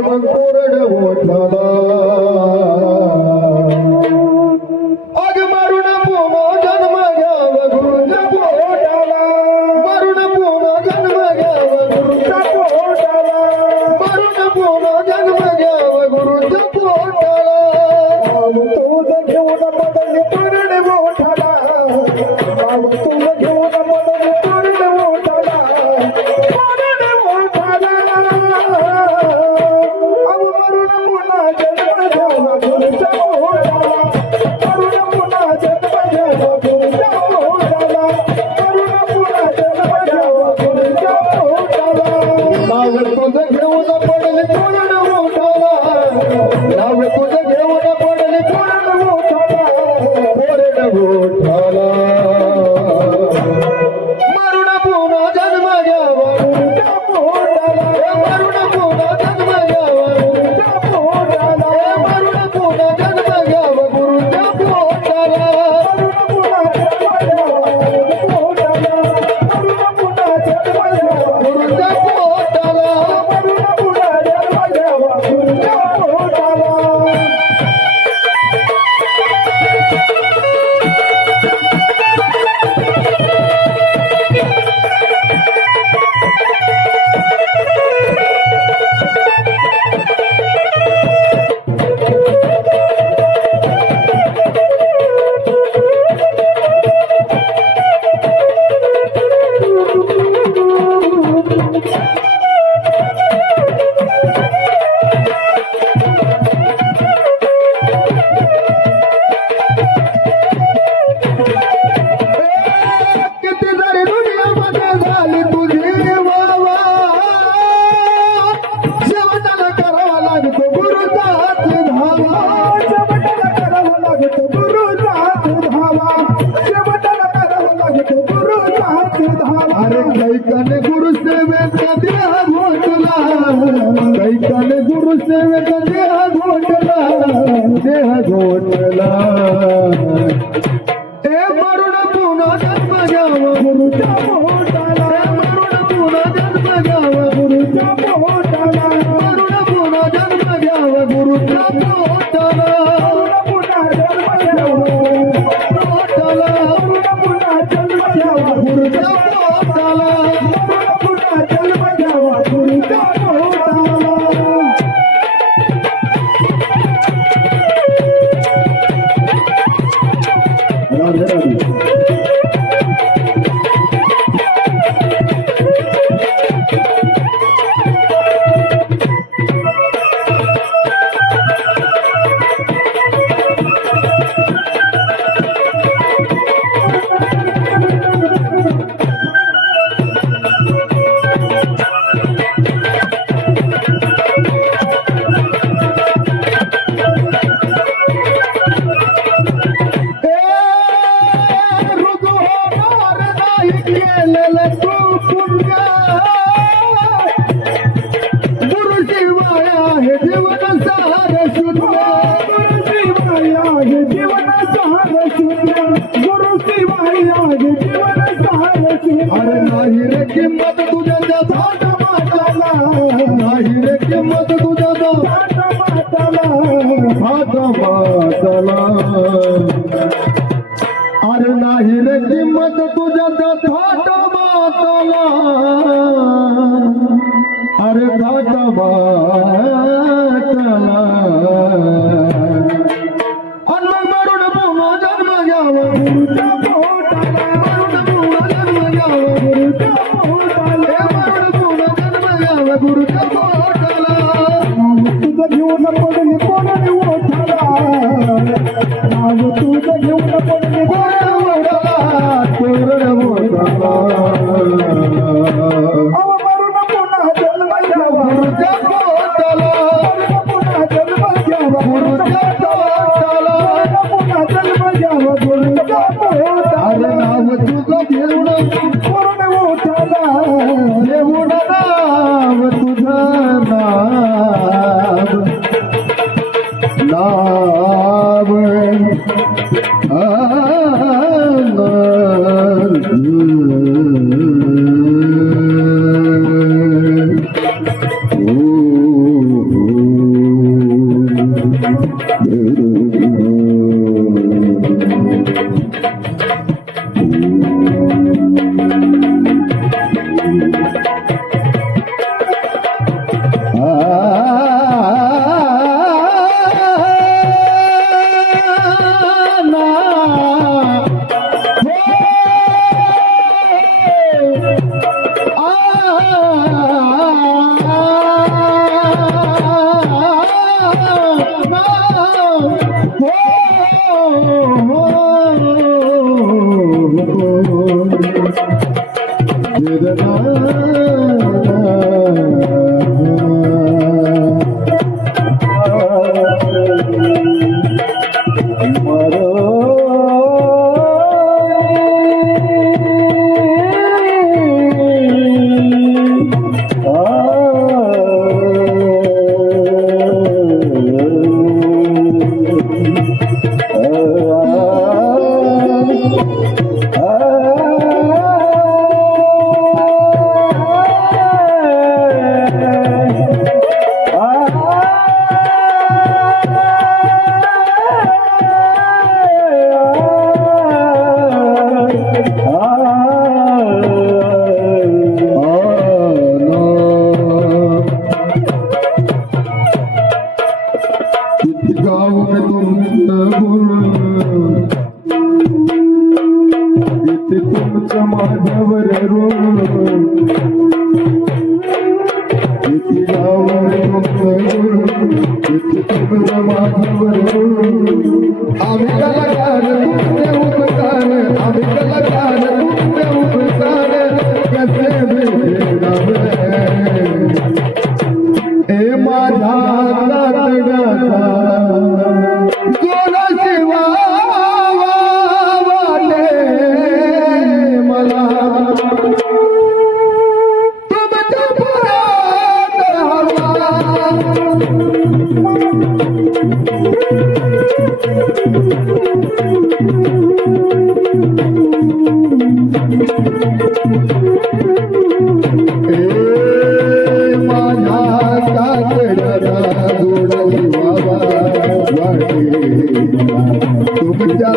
मग कोरड ओठाला अग मारून पुन्हा जन्म घ्याव गुरुच्या पोटाला मारून पुन्हा जन्म घ्याव गुरुच्या पोटाला मारून पुन्हा जन्म घ्याव गुरुच्या पोटाला तुझ घेऊन बदल कोरड ओठाला तुझ घेऊन बदल कोरड ओठाला कैकन गुरु सेवेत देह घोटला कैकन गुरु सेवेत देह घोटला ए मरुण पुन्हा जन्म घ्यावा गुरुच्या पोटाला मरुण पुन्हा जन्म घ्यावा गुरुच्या पोटाला मरुण पुन्हा जन्म घ्यावा गुरुच्या पोटाला पुन्हा जन्म घ्यावा पोटाला पुन्हा जन्म घ्यावा गुरुच्या पोटाला पुन्हा जन्म घ्यावा गुरुच्या पोटाला राधे राधे अरे नाही रे किंमत तुझ्या त्या थाट माताला नाही रे किंमत तुझ्या त्या थाट माताला अरे नाही रे किंमत तुझ्या त्या थाट माताला अरे थाट माताला अन्न मरुण पुन्हा जन्म घ्यावा गुरुच्या पोटाला मरुण पुन्हा जन्म घ्यावा गुरुच्या पोटाला मरुण पुन्हा जन्म घ्यावा गुरुच्या पोटाला तुझं घेऊन पडली कोणी ओठाला नाव तुझं घेऊन पडली कोणी ओठाला कोरड ओठाला अव मरुण पुन्हा जन्म घ्यावा गुरुच्या पोटाला पुन्हा जन्म घ्यावा गुरुच्या पोटाला पुन्हा जन्म घ्यावा गुरुच्या पोटाला अरे नाव तुझं घेऊन कोरड ओठाला घेऊन नाव तुझं नाव नाव गाँव में तुमचं माझ्यावर किती गाव तुमचं माझ्यावर आम्ही कलाकार तुमचे उपकार आम्ही कलाकार तुमचे उपकार कसे भेटणार ए माझा तडगा तुमच्या